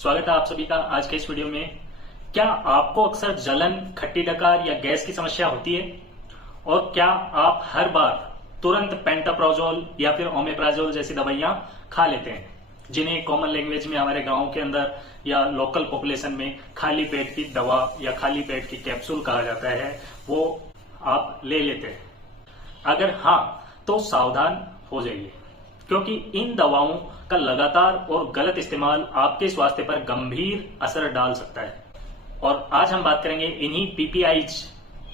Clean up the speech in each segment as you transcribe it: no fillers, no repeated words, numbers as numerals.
स्वागत है आप सभी का आज के इस वीडियो में। क्या आपको अक्सर जलन, खट्टी डकार या गैस की समस्या होती है? और क्या आप हर बार तुरंत पेंटाप्रोजोल या फिर ओमेप्राजोल जैसी दवाइयां खा लेते हैं, जिन्हें कॉमन लैंग्वेज में हमारे गांव के अंदर या लोकल पॉपुलेशन में खाली पेट की दवा या खाली पेट की कैप्सूल कहा जाता है, वो आप ले लेते हैं? अगर हाँ, तो सावधान हो जाइए, क्योंकि इन दवाओं का लगातार और गलत इस्तेमाल आपके स्वास्थ्य पर गंभीर असर डाल सकता है। और आज हम बात करेंगे इन्हीं PPIs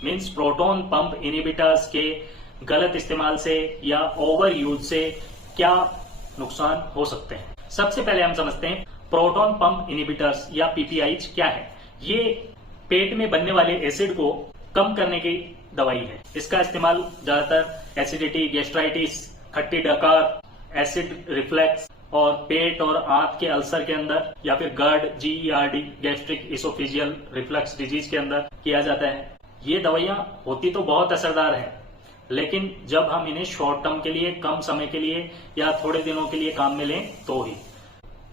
means proton pump inhibitors के गलत इस्तेमाल से या ओवर यूज से क्या नुकसान हो सकते हैं। सबसे पहले हम समझते हैं प्रोटॉन पंप इनहिबिटर्स या पीपीआईज क्या है। ये पेट में बनने वाले एसिड को कम करने की दवाई है। इसका इस्तेमाल ज्यादातर एसिडिटी, गैस्ट्राइटिस, खट्टी डकार, एसिड रिफ्लेक्स और पेट और आंत के अल्सर के अंदर या फिर GERD, GERD gastric oesophageal reflux disease के अंदर किया जाता है। ये दवाइयां होती तो बहुत असरदार हैं, लेकिन जब हम इन्हें शॉर्ट टर्म के लिए, कम समय के लिए या थोड़े दिनों के लिए काम में लें तो ही।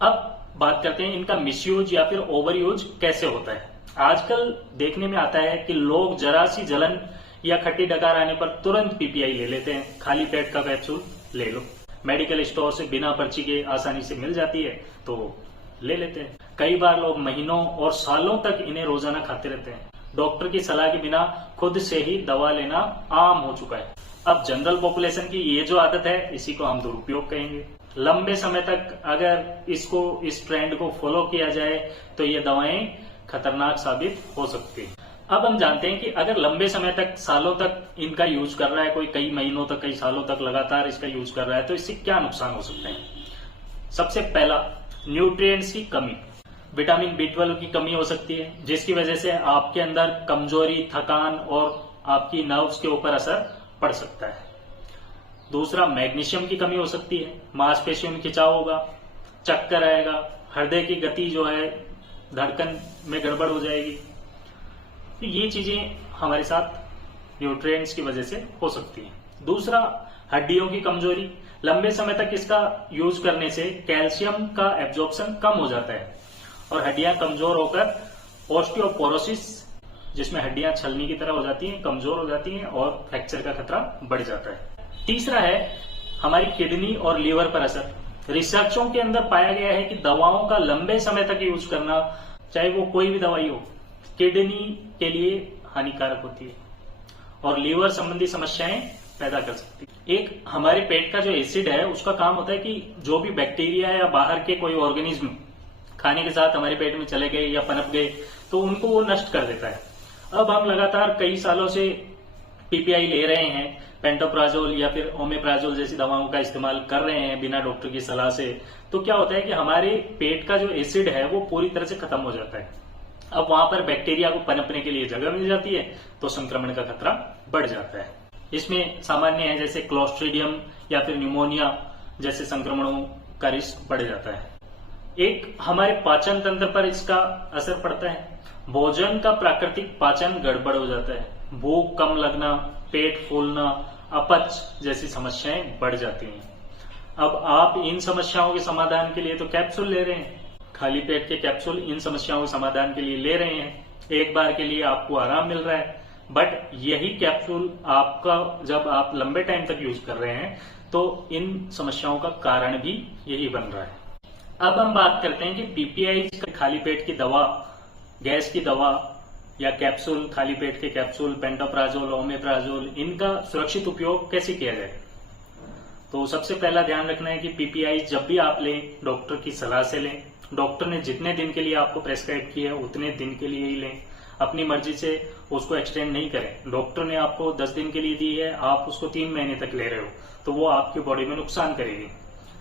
अब बात करते हैं इनका मिसयूज या फिर ओवर यूज कैसे होता है। आजकल देखने में आता है कि लोग जरा सी जलन या खट्टी डकार आने पर तुरंत पीपीआई ले लेते हैं। खाली पेट का कैप्सूल ले लो, मेडिकल स्टोर से बिना पर्ची के आसानी से मिल जाती है तो ले लेते हैं। कई बार लोग महीनों और सालों तक इन्हें रोजाना खाते रहते हैं। डॉक्टर की सलाह के बिना खुद से ही दवा लेना आम हो चुका है। अब जनरल पॉपुलेशन की ये जो आदत है, इसी को हम दुरुपयोग कहेंगे। लंबे समय तक अगर इस ट्रेंड को फॉलो किया जाए तो ये दवाएं खतरनाक साबित हो सकती है। अब हम जानते हैं कि अगर लंबे समय तक, सालों तक इनका यूज कर रहा है, कोई कई महीनों तक, कई सालों तक लगातार इसका यूज कर रहा है, तो इससे क्या नुकसान हो सकते हैं। सबसे पहला, न्यूट्रिएंट्स की कमी। विटामिन B12 की कमी हो सकती है, जिसकी वजह से आपके अंदर कमजोरी, थकान और आपकी नर्व्स के ऊपर असर पड़ सकता है। दूसरा, मैग्नीशियम की कमी हो सकती है, मांसपेशियों में खिंचाव होगा, चक्कर आएगा, हृदय की गति जो है, धड़कन में गड़बड़ हो जाएगी। तो ये चीजें हमारे साथ न्यूट्रिएंट्स की वजह से हो सकती है। दूसरा, हड्डियों की कमजोरी। लंबे समय तक इसका यूज करने से कैल्शियम का एब्जॉर्प्शन कम हो जाता है और हड्डियां कमजोर होकर ऑस्टियोपोरोसिस, जिसमें हड्डियां छलनी की तरह हो जाती हैं, कमजोर हो जाती हैं और फ्रैक्चर का खतरा बढ़ जाता है। तीसरा है हमारी किडनी और लीवर पर असर। रिसर्चों के अंदर पाया गया है कि दवाओं का लंबे समय तक यूज करना, चाहे वो कोई भी दवाई हो, किडनी के लिए हानिकारक होती है और लीवर संबंधी समस्याएं पैदा कर सकती है। एक, हमारे पेट का जो एसिड है, उसका काम होता है कि जो भी बैक्टीरिया या बाहर के कोई ऑर्गेनिज्म खाने के साथ हमारे पेट में चले गए या पनप गए तो उनको वो नष्ट कर देता है। अब हम लगातार कई सालों से पीपीआई ले रहे हैं, पेंटाप्राजोल या फिर ओमेप्राजोल जैसी दवाओं का इस्तेमाल कर रहे हैं बिना डॉक्टर की सलाह से, तो क्या होता है कि हमारे पेट का जो एसिड है वो पूरी तरह से खत्म हो जाता है। अब वहां पर बैक्टीरिया को पनपने के लिए जगह मिल जाती है तो संक्रमण का खतरा बढ़ जाता है। इसमें सामान्य है जैसे क्लोस्ट्रीडियम या फिर न्यूमोनिया जैसे संक्रमणों का रिस्क बढ़ जाता है। एक, हमारे पाचन तंत्र पर इसका असर पड़ता है। भोजन का प्राकृतिक पाचन गड़बड़ हो जाता है, भूख कम लगना, पेट फूलना, अपच जैसी समस्याएं बढ़ जाती हैं। अब आप इन समस्याओं के समाधान के लिए तो कैप्सूल ले रहे हैं, खाली पेट के कैप्सूल इन समस्याओं के समाधान के लिए ले रहे हैं, एक बार के लिए आपको आराम मिल रहा है, बट यही कैप्सूल आपका जब आप लंबे टाइम तक यूज कर रहे हैं तो इन समस्याओं का कारण भी यही बन रहा है। अब हम बात करते हैं कि पीपीआई खाली पेट की दवा, गैस की दवा या कैप्सूल, खाली पेट के कैप्सूल, पेंटाप्राजोल, ओमेप्राजोल, इनका सुरक्षित उपयोग कैसे किया जाए। तो सबसे पहला ध्यान रखना है कि पीपीआई जब भी आप लें, डॉक्टर की सलाह से लें। डॉक्टर ने जितने दिन के लिए आपको प्रेस्क्राइब किया है उतने दिन के लिए ही लें, अपनी मर्जी से उसको एक्सटेंड नहीं करें। डॉक्टर ने आपको 10 दिन के लिए दी है, आप उसको 3 महीने तक ले रहे हो तो वो आपकी बॉडी में नुकसान करेगी।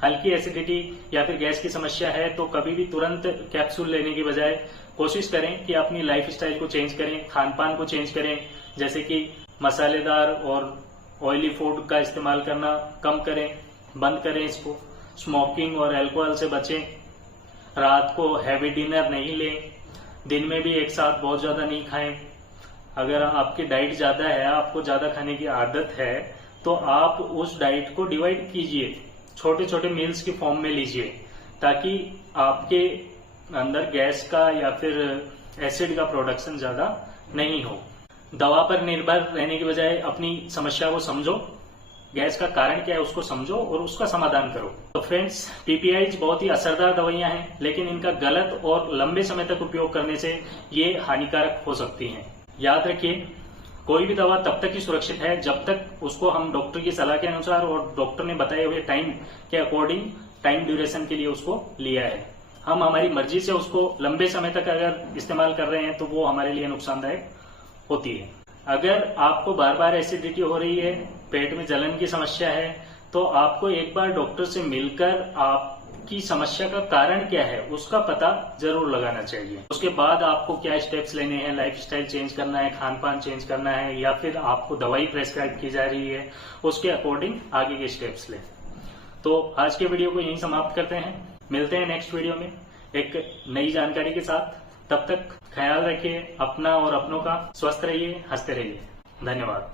हल्की एसिडिटी या फिर गैस की समस्या है तो कभी भी तुरंत कैप्सूल लेने की बजाय कोशिश करें कि अपनी लाइफ स्टाइल को चेंज करें, खान पान को चेंज करें, जैसे कि मसालेदार और ऑयली फूड का इस्तेमाल करना कम करें, बंद करें इसको। स्मोकिंग और अल्कोहल से बचें। रात को हैवी डिनर नहीं लें, दिन में भी एक साथ बहुत ज्यादा नहीं खाएं। अगर आपकी डाइट ज्यादा है, आपको ज्यादा खाने की आदत है, तो आप उस डाइट को डिवाइड कीजिए, छोटे छोटे मील्स की फॉर्म में लीजिए, ताकि आपके अंदर गैस का या फिर एसिड का प्रोडक्शन ज्यादा नहीं हो। दवा पर निर्भर रहने की बजाय अपनी समस्या को समझो, गैस का कारण क्या है उसको समझो और उसका समाधान करो। तो फ्रेंड्स, पीपीआईज बहुत ही असरदार दवाइयां हैं, लेकिन इनका गलत और लंबे समय तक उपयोग करने से ये हानिकारक हो सकती हैं। याद रखिए, कोई भी दवा तब तक ही सुरक्षित है जब तक उसको हम डॉक्टर की सलाह के अनुसार और डॉक्टर ने बताए हुए टाइम के अकॉर्डिंग टाइम ड्यूरेशन के लिए उसको लिया है। हम हमारी मर्जी से उसको लंबे समय तक अगर इस्तेमाल कर रहे हैं तो वो हमारे लिए नुकसानदायक होती है। अगर आपको बार बार एसिडिटी हो रही है, पेट में जलन की समस्या है, तो आपको एक बार डॉक्टर से मिलकर आपकी समस्या का कारण क्या है उसका पता जरूर लगाना चाहिए। उसके बाद आपको क्या स्टेप्स लेने हैं, लाइफस्टाइल चेंज करना है, खान पान चेंज करना है, या फिर आपको दवाई प्रेस्क्राइब की जा रही है, उसके अकॉर्डिंग आगे के स्टेप्स लें। तो आज के वीडियो को यहीं समाप्त करते हैं। मिलते हैं नेक्स्ट वीडियो में एक नई जानकारी के साथ। तब तक ख्याल रखिए अपना और अपनों का। स्वस्थ रहिए, हंसते रहिए। धन्यवाद।